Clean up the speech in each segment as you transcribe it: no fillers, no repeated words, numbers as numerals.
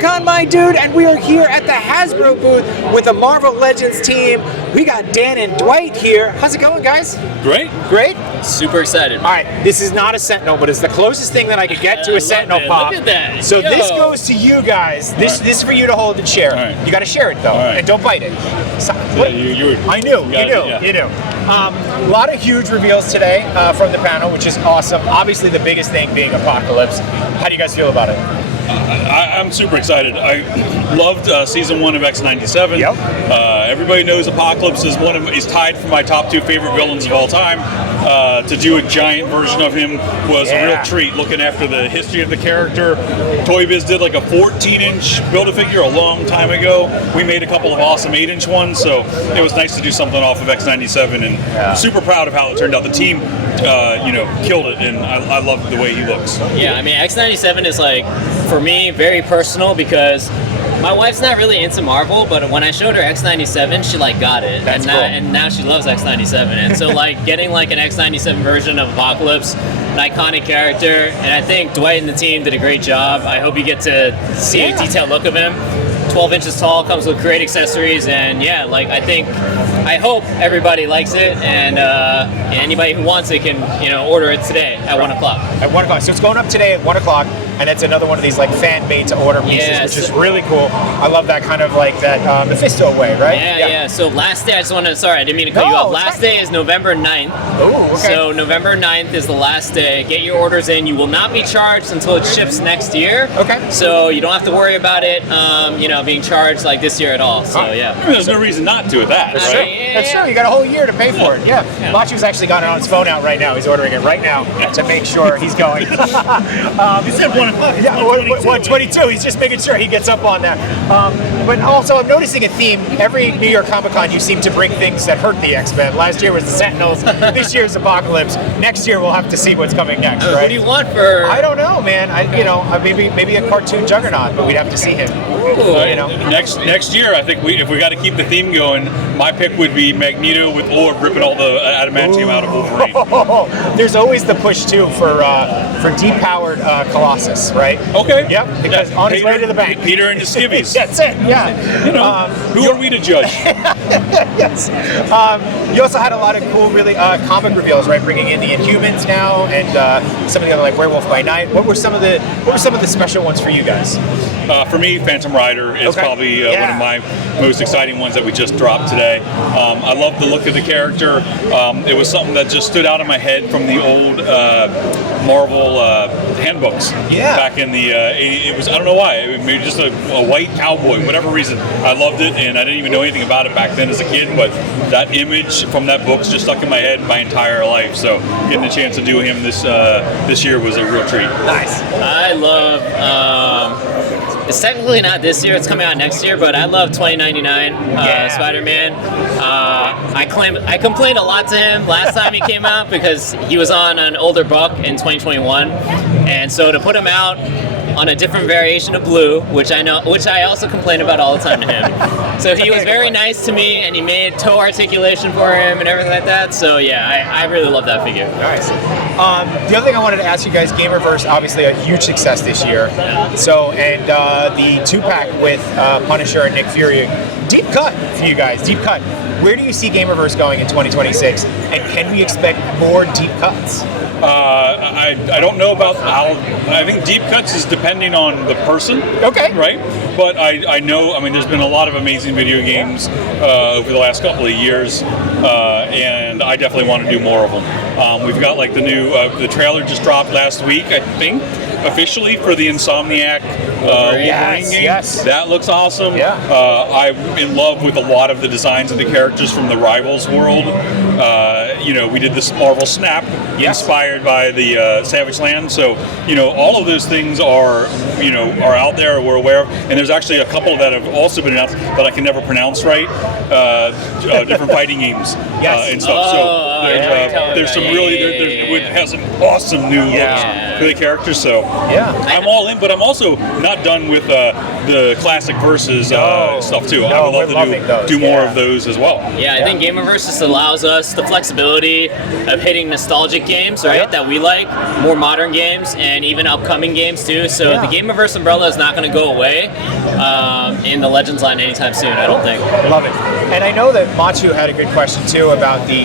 Comic-Con, my dude, and we are here at the Hasbro booth with the Marvel Legends team. We got Dan and Dwight here. How's it going, guys? Great. Great? Super excited. All right, this is not a Sentinel, but it's the closest thing that I could get to a Sentinel pop. Look at that. So this goes to you guys. This is for you to hold and share. Right. You got to share it though, and don't bite it. So, I knew. You knew. A lot of huge reveals today from the panel, which is awesome. Obviously, the biggest thing being Apocalypse. How do you guys feel about it? I'm super excited. I loved season 1 of X-97. Yep. Everybody knows Apocalypse is tied for my top 2 favorite villains of all time. To do a giant version of him was a real treat. Looking after the history of the character, Toy Biz did like a 14-inch Build-A-Figure a long time ago. We made a couple of awesome 8-inch ones, so it was nice to do something off of X-97, and super proud of how it turned out. The team, killed it, and I love the way he looks. Yeah, I mean, X-97 is like, for me, very personal because my wife's not really into Marvel, but when I showed her X-97, she like got it. That's cool. And now she loves X-97. And so like getting like an X-97 version of Apocalypse, an iconic character, and I think Dwight and the team did a great job. I hope you get to see a detailed look of him. 12 inches tall, comes with great accessories, and I hope everybody likes it, and anybody who wants it can, order it today at 1 o'clock. At 1 o'clock. So it's going up today at 1 o'clock, and it's another one of these like fan-made to order pieces, which is really cool. I love that kind of like that Mephisto way, right? Yeah. So last day, I didn't mean to cut you off. Last day is November 9th. Oh, okay. So November 9th is the last day. Get your orders in. You will not be charged until it ships next year. Okay. So you don't have to worry about it, being charged like this year at all. So I mean, there's no reason not to at that. That's right? true. That's true. You got a whole year to pay for it. Yeah. Machu's actually got it on his phone out right now. He's ordering it right now to make sure he's going. He said 1 o'clock. Yeah, 122. He's just making sure he gets up on that. But also, I'm noticing a theme. Every New York Comic Con, you seem to bring things that hurt the X-Men. Last year was the Sentinels. This year's Apocalypse. Next year, we'll have to see what's coming next. Right? What do you want for? I don't know, man. Maybe a cartoon Juggernaut, but we'd have to see him. Next year, I think if we got to keep the theme going, my pick would be Magneto with Orb ripping all the adamantium out of Wolverine. There's always the push too for depowered Colossus, right? Okay. Yep. Because on his way to the bank. Peter and his skivvies. That's it. Yeah. Who are we to judge? Yes. You also had a lot of cool, really comic reveals, right? Bringing in the Inhumans now, and some of the other like Werewolf by Night. What were some of the special ones for you guys? For me, Phantom Rider is probably one of my most exciting ones that we just dropped today. I love the look of the character. It was something that just stood out in my head from the old Marvel handbooks. Yeah. Back in the 80s. It was, I don't know why, maybe just a white cowboy, whatever reason. I loved it, and I didn't even know anything about it back then as a kid, but that image from that book's just stuck in my head my entire life. So getting a chance to do him this year was a real treat. Nice. I love. It's technically not this year, it's coming out next year, but I love 2099 Spider-Man. I complained a lot to him last time he came out because he was on an older buck in 2021, and so to put him out on a different variation of blue, which I also complain about all the time to him. So he was very nice to me, and he made toe articulation for him and everything like that. So yeah, I really love that figure. Nice. The other thing I wanted to ask you guys, Gamerverse, obviously a huge success this year. So, and the 2-pack with Punisher and Nick Fury, deep cut for you guys, deep cut. Where do you see Gamerverse going in 2026? And can we expect more deep cuts? I don't know about how. I think deep cuts is depending on the person. Okay. Right? But I know, there's been a lot of amazing video games over the last couple of years, and I definitely want to do more of them. We've got like the new, the trailer just dropped last week, I think, officially for the Insomniac Wolverine game. Yes. That looks awesome. Yeah. I'm in love with a lot of the designs of the characters from the Rivals world. We did this Marvel Snap, inspired by the Savage Land. So, all of those things are out there, we're aware of. And there's actually a couple that have also been announced that I can never pronounce right. Different fighting games and stuff. There's some it has some awesome new looks for the characters. So I'm all in, but I'm also not done with the classic versus stuff too. I would love to do more of those as well. Yeah, I think Gamerverse just allows us the flexibility possibility of hitting nostalgic games, right? That we like, more modern games, and even upcoming games too. So the Gamerverse umbrella is not going to go away in the Legends line anytime soon, I don't think. Love it. And I know that Machu had a good question too about the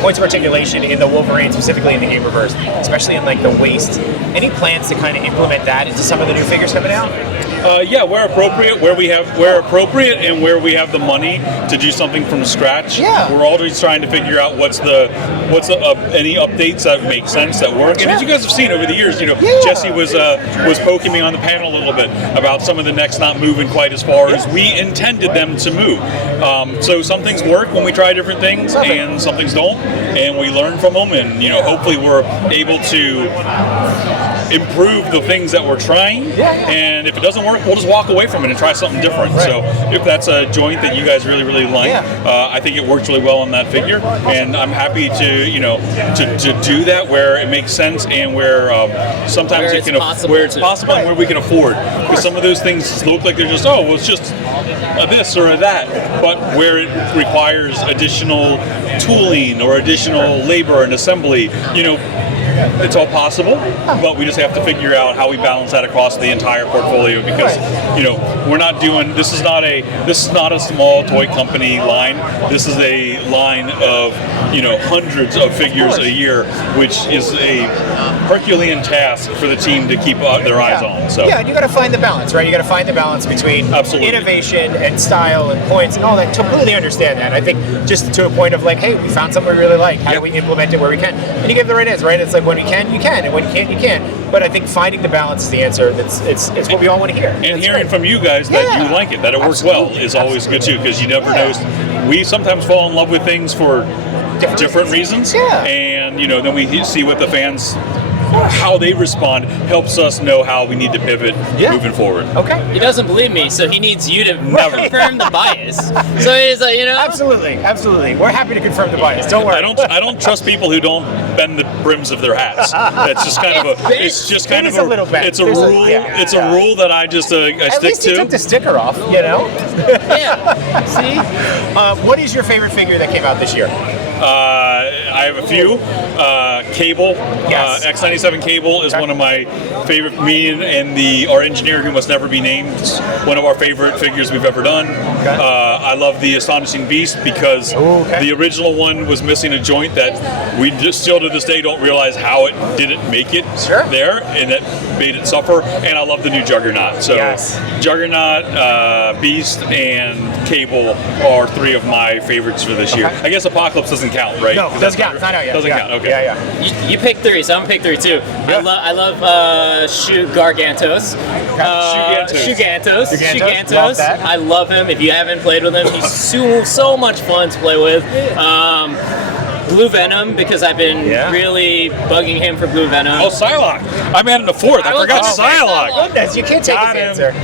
points of articulation in the Wolverine, specifically in the Gamerverse, especially in like the waist. Any plans to kind of implement that into some of the new figures coming out? Yeah, where appropriate, where appropriate, and where we have the money to do something from scratch. Yeah. We're always trying to figure out what's any updates that make sense, that work. And as you guys have seen over the years, Jesse was poking me on the panel a little bit about some of the necks not moving quite as far as we intended them to move. So some things work when we try different things, and some things don't, and we learn from them. And hopefully we're able to improve the things that we're trying. And if it doesn't work, we'll just walk away from it and try something different. So if that's a joint that you guys really, really like, I think it works really well on that figure, and I'm happy to do that where it makes sense and where sometimes Where it it's can possible where it's to. possible and where we can afford. Because some of those things look like they're just it's just a this or a that, but where it requires additional tooling or additional labor and assembly, it's all possible, but we just have to figure out how we balance that across the entire portfolio, because we're not doing this is not a small toy company line. This is a line of hundreds of figures a year, which is a Herculean task for the team to keep their eyes on. So and you got to find the balance, right? You got to find the balance between innovation and style and points and all that. Completely understand that. I think just to a point of like, hey, we found something we really like. How do we implement it where we can? And you give the right answer, right? It's like when you can, and when you can't, you can't. But I think finding the balance is the answer. It's what we all want to hear. And hearing from you guys that you like it, that it works well, is always good too, because you never know. We sometimes fall in love with things for different reasons. And then we see what the fans, how they respond, helps us know how we need to pivot moving forward. He doesn't believe me, so he needs you to confirm the bias. So he's like, Absolutely. We're happy to confirm the bias. Don't worry. I don't trust people who don't bend the brims of their hats. That's just kind of a little bit. It's a rule. It's a rule that I just I At stick least to. you took the sticker off, See? What is your favorite figure that came out this year? I have a few. Cable, X97 Cable is one of my favorite. Me and our engineer who must never be named, one of our favorite figures we've ever done. I love the Astonishing Beast because the original one was missing a joint that we just still to this day don't realize how it didn't make it there, and that made it suffer. And I love the new Juggernaut. So Juggernaut, Beast, and Cable are three of my favorites for this year. I guess Apocalypse doesn't count, right? No, it doesn't count. It's not out yet. Doesn't count. Okay. You picked three, so I'm gonna pick three too. I love Gargantos. Shugantos. I love him. If you haven't played with him, he's so much fun to play with. Blue Venom, because I've been really bugging him for Blue Venom. Oh, Psylocke. I'm adding the fourth. I forgot Psylocke. Goodness, you can't take his answer.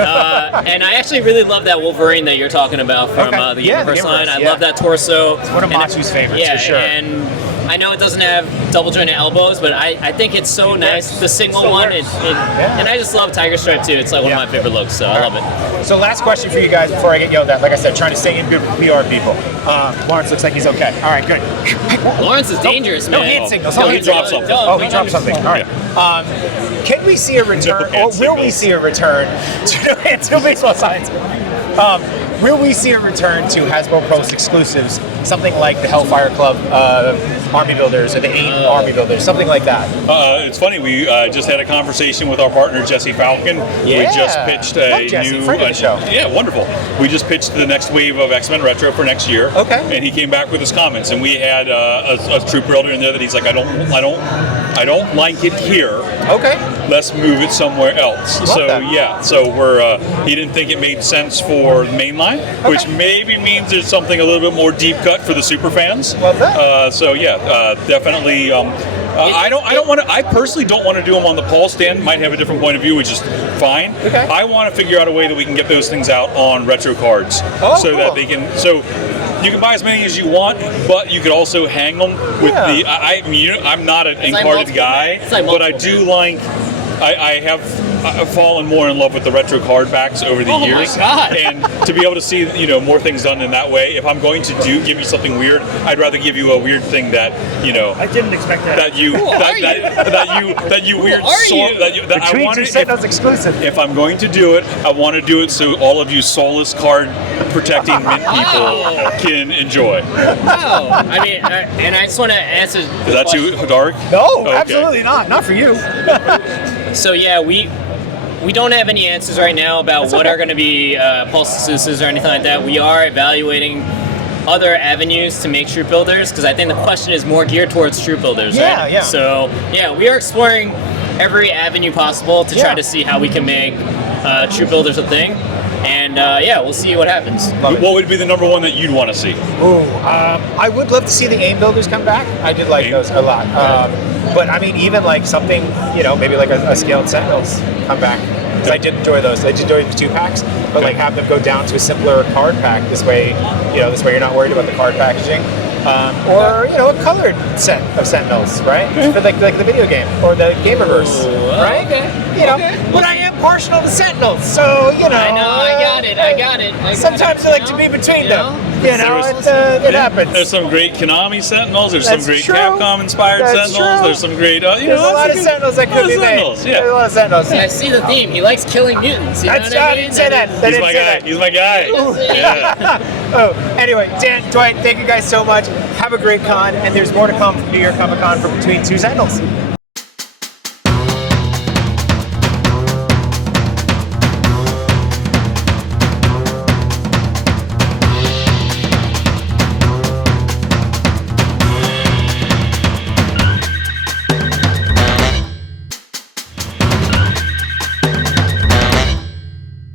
And I actually really love that Wolverine that you're talking about from the Gamerverse line. I love that torso. It's one of Machu's favorites, for sure. And I know it doesn't have double jointed elbows, but I think it's so nice. The single one, and I just love Tiger Stripe too. It's like one of my favorite looks, so I love it. So last question for you guys before I get yelled at. Like I said, trying to stay in good PR, people. Lawrence looks like he's okay. All right, good. Lawrence is dangerous, man. No hand signals. He dropped something. He dropped something. All right. Can we see a return, or will we see a return to baseball signs? Will we see a return to Hasbro Pros exclusives, something like the Hellfire Club Army Builders or the AIM Army Builders, something like that? It's funny, we just had a conversation with our partner Jesse Falcon. We just pitched a new friend of the show. Wonderful. We just pitched the next wave of X-Men Retro for next year. And he came back with his comments, and we had a troop builder in there that he's like, I don't like it here. Let's move it somewhere else. So we're he didn't think it made sense for the main line, which maybe means there's something a little bit more deep cut for the super fans. Definitely. I personally don't want to do them on the Paul stand. Might have a different point of view, which is fine. I want to figure out a way that we can get those things out on retro cards, that they can. So you can buy as many as you want, but you could also hang them with the. I'm not an ink-carded guy, but I do like I have fallen more in love with the retro card backs over the years. My God. And to be able to see, you know, more things done in that way. If I'm going to give you something weird, I'd rather give you a weird thing that, you know, I didn't expect that. that you weird soul that you that I Between want two to. Sentinels exclusive. If I'm going to do it, I want to do it so all of you soulless card protecting mint people can enjoy. Wow. I mean, and I just want to answer. Is that too dark? No, Okay. absolutely not. Not for you. So yeah, we don't have any answers right now about what are going to be pulse exclusives or anything like that. We are evaluating other avenues to make troop builders because I think the question is more geared towards troop builders. Yeah, right? yeah. So yeah, we are exploring every avenue possible to try to see how we can make troop builders a thing. And yeah, we'll see what happens. What would be the number one that you'd want to see? Ooh, I would love to see the AIM builders come back. I did like AIM? those a lot. But I mean, even like something, you know, maybe like a scaled Sentinels come back. Because I did enjoy those. I did enjoy the 2-packs, but like have them go down to a simpler card pack. This way, you know, you're not worried about the card packaging. Or, you know, a colored set of Sentinels, right? For like the video game or the Gamerverse, right? Okay. You know, but I am partial to Sentinels, so, you know. I know, I got it. Sometimes I like to be between them. You know, it happens. There's some great Konami Sentinels. There's That's some great true. Capcom-inspired That's Sentinels. true. There's some great, There's a lot of Sentinels that could be made. Yeah. There's a lot of Sentinels. I see the theme. He likes killing mutants. You know what I I mean? didn't say that. I He's didn't my say guy. that. He's my guy. Yeah. Oh, anyway, Dan, Dwight, thank you guys so much. Have a great con, and there's more to come from New York Comic Con for Between Two Sentinels.